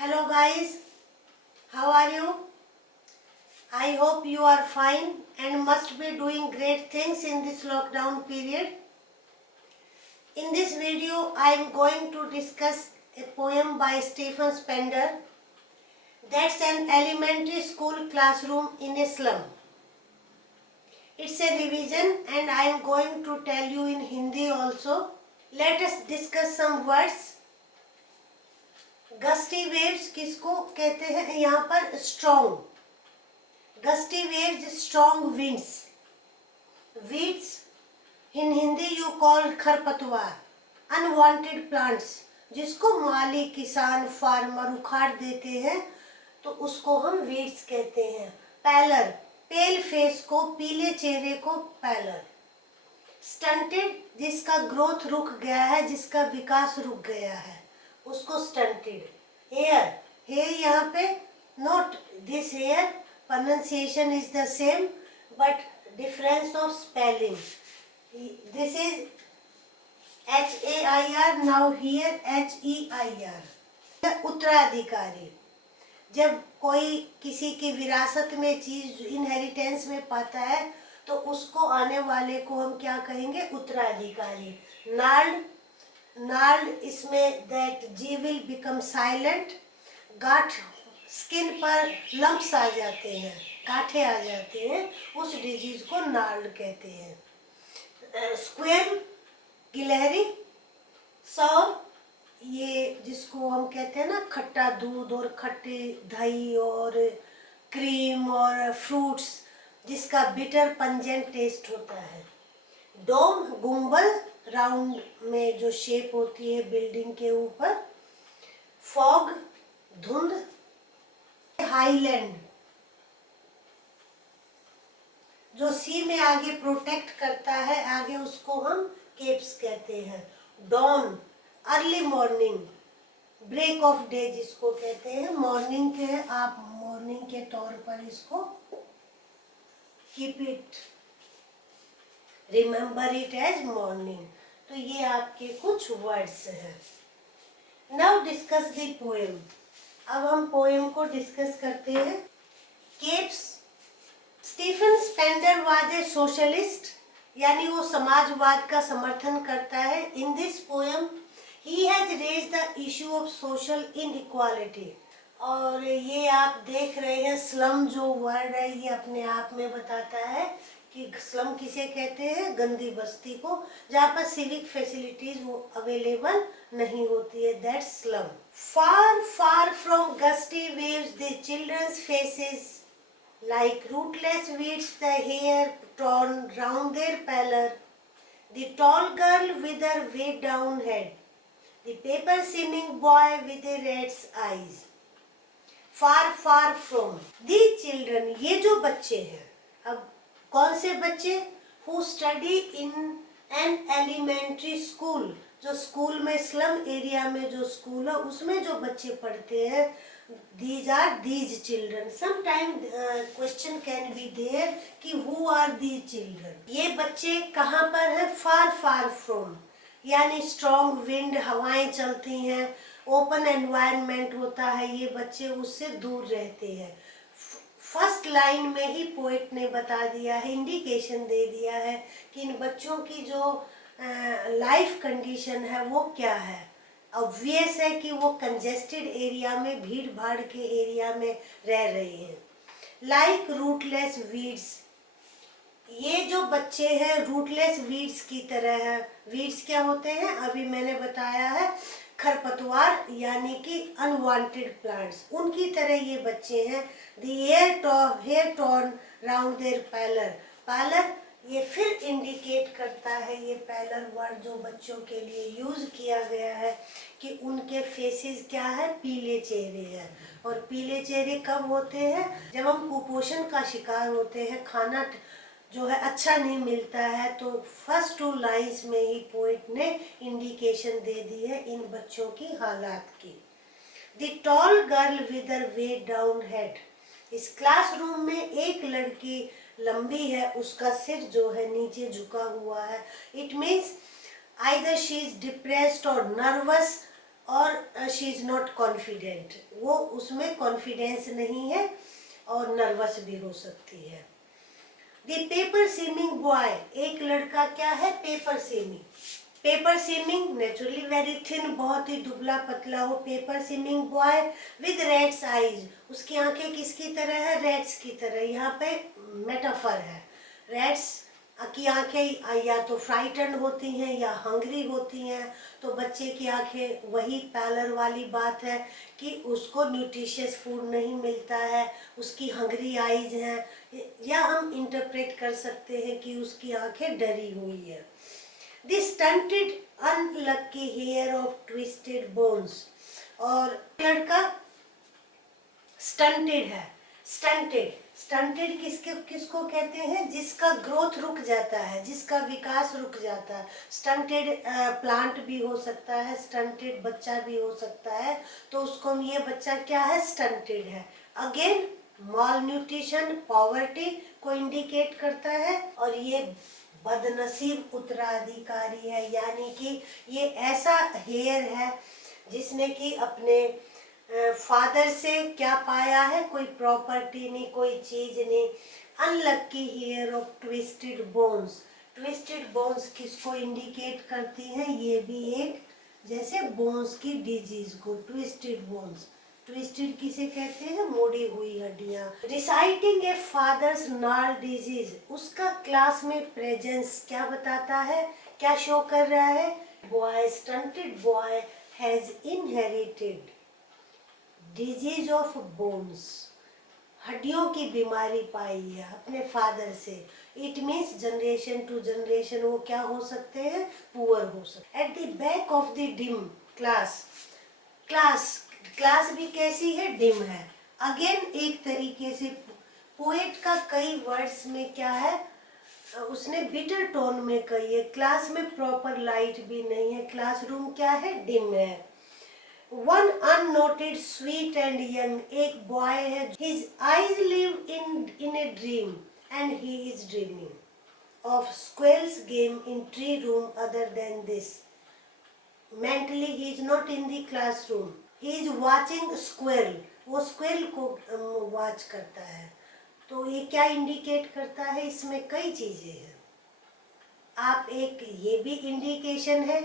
Hello guys, how are you? I hope you are fine and must be doing great things in this lockdown period. In this video, I am going to discuss a poem by Stephen Spender. That's an elementary school classroom in a slum. It's a revision and I am going to tell you in Hindi also. Let us discuss some words. Gusty waves किसको कहते हैं यहाँ पर? Strong gusty waves, strong winds. Weeds in Hindi you call खरपतवार. Unwanted plants जिसको माली, किसान, farmer उखाड़ देते हैं तो उसको हम वीड्स कहते हैं. पैलर, पेल फेस को, पीले चेहरे को पैलर. स्टंटेड जिसका ग्रोथ रुक गया है, जिसका विकास रुक गया है, उसको स्टंटेड. हेयर, हेयर यहाँ पे note this hair pronunciation is the same but difference of spelling. This is HAIR, now here HEIR. उत्तराधिकारी, जब कोई किसी की विरासत में चीज इनहेरिटेंस में पाता है तो उसको आने वाले को हम क्या कहेंगे? उत्तराधिकारी. नाल्ड, नाल्ड इसमें that g will become silent. गांठ, स्किन पर लंप्स आ जाते हैं, गांठें आ जाती हैं, उस डिजीज को नाल्ड कहते हैं. स्क्वेर, गिलहरी. सौर, ये जिसको हम कहते हैं ना खट्टा दूध और खट्टी दही और क्रीम और फ्रूट्स, जिसका बिटर पंजेंट टेस्ट होता है. डोम, गुंबद, राउंड में जो शेप होती है बिल्डिंग के ऊपर. फॉग, धुंध. हाईलैंड जो सी में आगे प्रोटेक्ट करता है, आगे उसको हम केप्स कहते हैं. Dawn, early morning. Break of day जिसको कहते हैं, मॉर्निंग के आप मॉर्निंग के तौर पर इसको keep it, remember it as morning. तो ये आपके कुछ वर्ड्स हैं. Now discuss the poem. अब हम पोएम को डिस्कस करते हैं. Capes. Stephen Spender was a socialist, यानी वो समाजवाद का समर्थन करता है. In this poem he has raised the issue of social inequality. और ये आप देख रहे हैं, स्लम जो वर्ड है ये अपने आप में बताता है कि स्लम किसे कहते हैं? गंदी बस्ती को, जहाँ पर सिविक फैसिलिटीज वो अवेलेबल नहीं होती है. That's slum. Far far from gusty waves the children's faces like rootless weeds, the hair torn round their pallor. The tall girl with her weighed down head, the paper seeming boy with a rat's eyes. Far far from the children, ये जो बच्चे हैं, अब कौन से बच्चे? Who study in an elementary school, जो school में, स्लम एरिया में जो स्कूल है उसमें जो बच्चे पढ़ते हैं. These are these children. Sometimes question can be there कि who are these children. ये बच्चे कहाँ पर हैं? Far far from, यानी strong wind, हवाएं चलती हैं, open environment होता है, ये बच्चे उससे दूर रहते हैं. फर्स्ट लाइन में ही पोएट ने बता दिया है, इंडिकेशन दे दिया है कि इन बच्चों की जो लाइफ कंडीशन है वो क्या है. ऑब्वियस है कि वो कंजेस्टेड एरिया में, भीड़ भाड़ के एरिया में रह रहे हैं. लाइक रूटलेस वीड्स, ये जो बच्चे हैं रूटलेस वीड्स की तरह हैं. वीड्स क्या होते हैं? अभी मैंने बताया है, खरपतवार यानी कि अनवांटेड प्लांट्स, उनकी तरह ये बच्चे हैं. The hair torn round their pallor. Pallor ये फिर इंडिकेट करता है, ये पैलर वर्ड जो बच्चों के लिए यूज किया गया है कि उनके फेसेस क्या है? पीले चेहरे हैं. और पीले चेहरे कब होते हैं? जब हम कुपोषण का शिकार होते हैं, खाना जो है अच्छा नहीं मिलता है. तो फर्स्ट 2 लाइन्स में ही पोएट ने इंडिकेशन दे दी है इन बच्चों की हालात की. The tall girl with her weighed down head. इस क्लासरूम में एक लड़की लंबी है, उसका सिर जो है नीचे झुका हुआ है. It means either she is depressed और नर्वस और शी इज़ नॉट कॉन्फिडेंट, वो उसमें कॉन्फिडेंस नहीं है और नर्वस भी हो सकती है। द पेपर सीमिंग बॉय, एक लड़का क्या है, paper seeming. Paper seeming naturally very thin, बहुत ही दुबला पतला हो। Paper seeming boy with rat's eyes, उसकी आंखें किसकी तरह है, रेड्स की तरह। यहाँ पे मेटाफर है। रेड्स की आंखें या तो फ्राइटन होती हैं या हंग्री होती हैं, तो बच्चे की आंखें, वही पैलर वाली बात है कि उसको न्यूट्रिशियस फूड नहीं मिलता है, उसकी हंग्री आईज हैं, या हम इंटरप्रेट कर सकते हैं कि उसकी आंखें डरी हुई है। The stunted unlucky heir of twisted bones, और लड़का स्टंटेड है। स्टंटेड, स्टंटेड किसको कहते हैं, जिसका ग्रोथ रुक जाता है, जिसका विकास रुक जाता है। स्टंटेड प्लांट भी हो सकता है, स्टंटेड बच्चा भी हो सकता है, तो उसको ये बच्चा क्या है, स्टंटेड है। अगेन मॉल न्यूट्रिशन, पॉवर्टी को इंडिकेट करता है, और ये बदनसीब उत्तराधिकारी है, यानी कि ये ऐसा हेयर है जिसने कि अपने फादर से क्या पाया है, कोई प्रॉपर्टी नहीं, कोई चीज नहीं। Unlucky heir of twisted bones, twisted bones किसको इंडिकेट करती हैं, ये भी एक जैसे बोन्स की डिजीज को, ट्विस्टेड बोन्स। ट्विस्टेड किसे कहते हैं, मोड़ी हुई हड्डियां। Reciting a father's gnarled disease, उसका क्लास में प्रेजेंस क्या बताता है, क्या शो कर रहा है, boy, stunted boy has inherited disease of bones, हड्डियों की बीमारी पाई है अपने फादर से। It means generation to generation वो क्या हो सकते हैं, पुअर हो सकते। At the back of the dim class, class class भी कैसी है, डिम है। अगेन एक तरीके से पोएट का कई वर्ड्स में क्या है, उसने बिटर टोन में कही है। क्लास में प्रॉपर लाइट भी नहीं है, क्लासरूम क्या है, डिम है। One unnoted sweet and young, एक बॉय है, his eyes live in a dream and he is dreaming of squirrels game in tree room other than this. Mentally he is not in the classroom, he is watching squirrel, वो squirrel को watch करता है। तो ये क्या indicate करता है, इसमें कई चीजें हैं। आप एक ये भी इंडिकेशन है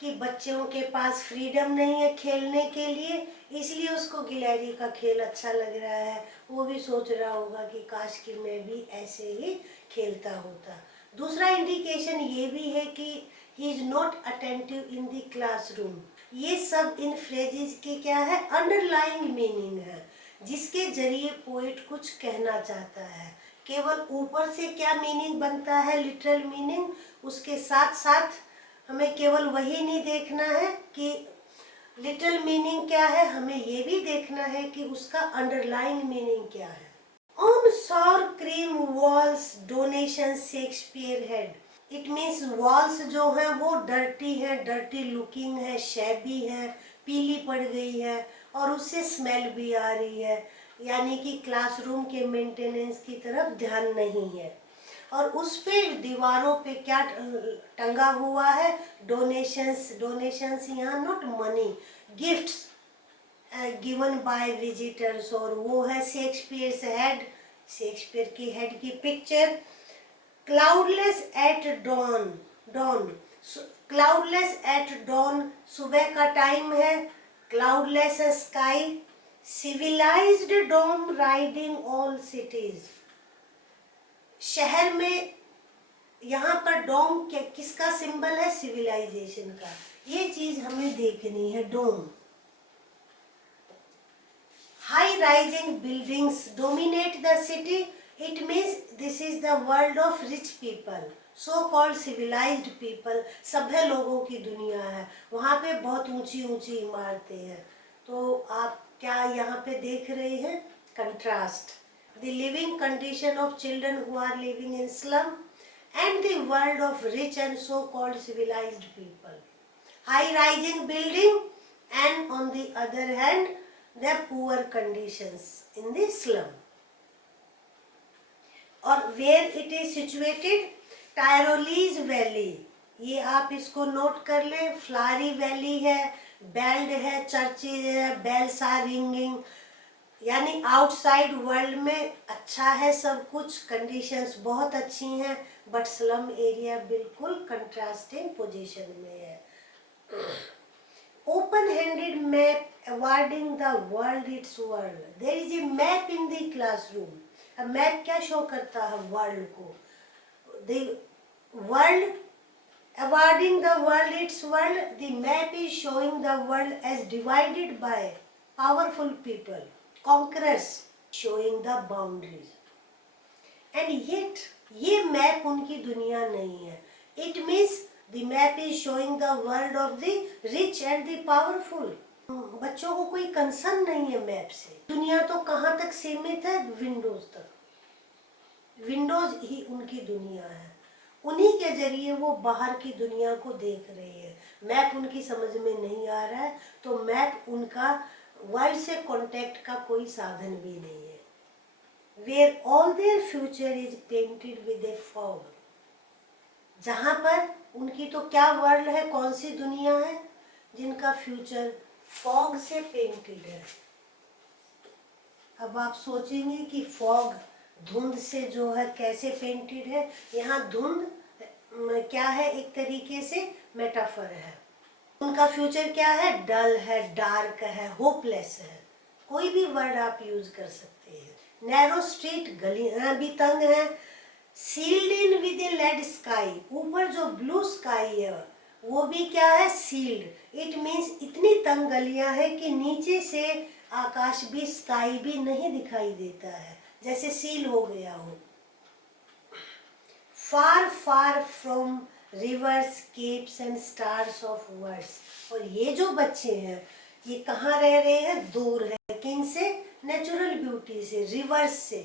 कि बच्चों के पास फ्रीडम नहीं है खेलने के लिए, इसलिए उसको गिलहरी का खेल अच्छा लग रहा है। वो भी सोच रहा होगा कि काश कि मैं भी ऐसे ही खेलता होता। दूसरा इंडिकेशन ये भी है कि ही is not attentive in the classroom. ये सब इन फ्रेजेस के क्या है, अंडरलाइंग मीनिंग है, जिसके जरिए पोएट कुछ कहना चाहता है। केवल ऊपर से क्या मीनिंग बनता है, लिटरल मीनिंग, उसके साथ साथ हमें केवल वही नहीं देखना है कि लिटिल मीनिंग क्या है, हमें ये भी देखना है कि उसका अंडरलाइन मीनिंग क्या है। On sour cream walls donation Shakespeare head, it means walls जो है वो डर्टी है, डर्टी लुकिंग है, शैबी है, पीली पड़ गई है और उससे स्मेल भी आ रही है, यानी कि क्लासरूम के मेंटेनेंस की तरफ ध्यान नहीं है। और उस पे दीवारों पे क्या टंगा हुआ है, डोनेशंस, डोनेशंस यहाँ not money, gifts given by visitors, और वो है शेक्सपियर्स हेड, शेक्सपियर की हेड की picture. Cloudless at dawn, dawn, cloudless at dawn, सुबह का टाइम है, cloudless sky, civilised dome riding all cities, शहर में यहाँ पर डोम किसका सिंबल है, सिविलाइजेशन का, ये चीज हमें देखनी है। Dome, high rising buildings dominate the city, it means this is the world of rich people, so called civilised people, सभ्य लोगों की दुनिया है, वहाँ पे बहुत ऊंची ऊंची इमारतें हैं। तो आप क्या यहाँ पे देख रहे हैं, contrast, the living condition of children who are living in slum and the world of rich and so-called civilized people. High rising building and on the other hand the poor conditions in the slum. और where it is situated, Tyrolese Valley, ये आप इसको note कर लें, Phulari valley है, बेल्ड है, churches है, bells are ringing, यानी आउटसाइड वर्ल्ड में अच्छा है सब कुछ, कंडीशंस बहुत अच्छी हैं, बट स्लम एरिया बिल्कुल कंट्रास्टिंग पोजीशन में है। Open-handed map awarding the world its world. There is a map in the classroom. अब मैप क्या शो करता है वर्ल्ड को? The world awarding the world its world. The map is showing the world as divided by powerful people, conquerors, showing the boundaries. And yet ये map उनकी दुनिया नहीं है. It means the map is showing the world of the rich and the powerful. बच्चों को कोई concern नहीं है मैप से. दुनिया तो कहाँ तक सीमित है? विंडोज तक. विंडोज ही उनकी दुनिया है. उन्हीं के जरिए वो बाहर की दुनिया को देख रहे हैं. मैप उनकी समझ में नहीं आ रहा है, तो मैप उनका वर्ल्ड से कांटेक्ट का कोई साधन भी नहीं है. Where all their future is painted with a fog. जहाँ पर उनकी तो क्या वर्ल्ड है, कौन सी दुनिया है जिनका फ्यूचर फॉग से पेंटेड है. अब आप सोचेंगे कि फॉग धुंध से जो है कैसे पेंटेड है. यहाँ धुंध क्या है? एक तरीके से मेटाफर है. उनका फ्यूचर क्या है? डल है, डार्क है, होपलेस है. कोई भी वर्ड आप यूज कर सकते हैं. नैरो स्ट्रीट, गलियां भी तंग है. Sealed in with a lead sky, ऊपर जो ब्लू स्काई है वो भी क्या है? सील्ड. इट मीन्स इतनी तंग गलियां है कि नीचे से आकाश भी, स्काई भी नहीं दिखाई देता है, जैसे सील हो गया हो. Far far from rivers, capes and stars of words. और ये जो बच्चे हैं ये कहाँ रह रहे हैं? दूर है. किन से? नेचुरल ब्यूटी से, रिवर्स से,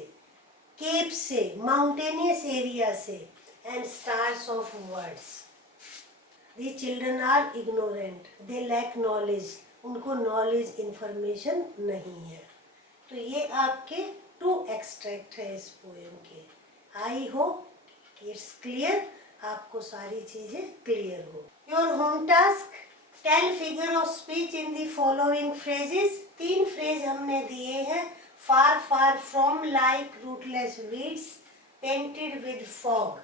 केप से, माउंटेनियस एरिया से, and stars of words. The children are ignorant, they lack knowledge. उनको नॉलेज, इंफॉर्मेशन नहीं है. तो ये आपके 2 एक्सट्रैक्ट है इस पोएम के. आई होप इट्स क्लियर, आपको सारी चीजें क्लियर हो. Your home task, tell figure of speech in the following phrases. 3 phrase हमने दिए हैं. Far far from, like rootless weeds, painted with fog.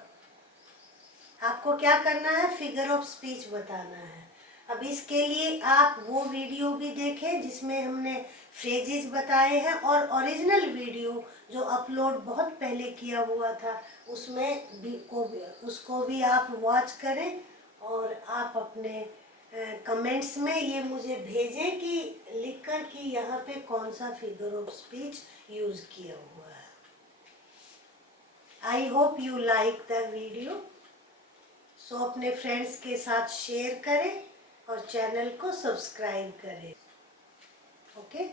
आपको क्या करना है? फिगर ऑफ स्पीच बताना है. अब इसके लिए आप वो वीडियो भी देखें जिसमें हमने फ्रेजेस बताए हैं, और ओरिजिनल वीडियो जो अपलोड बहुत पहले किया हुआ था उसमें भी उसको भी आप वॉच करें, और आप अपने कमेंट्स में ये मुझे भेजें कि लिखकर कि यहाँ पे कौन सा फिगर ऑफ स्पीच यूज किया हुआ है. I hope you like the video. So अपने फ्रेंड्स के साथ शेयर करें और चैनल को सब्सक्राइब करें. ओके.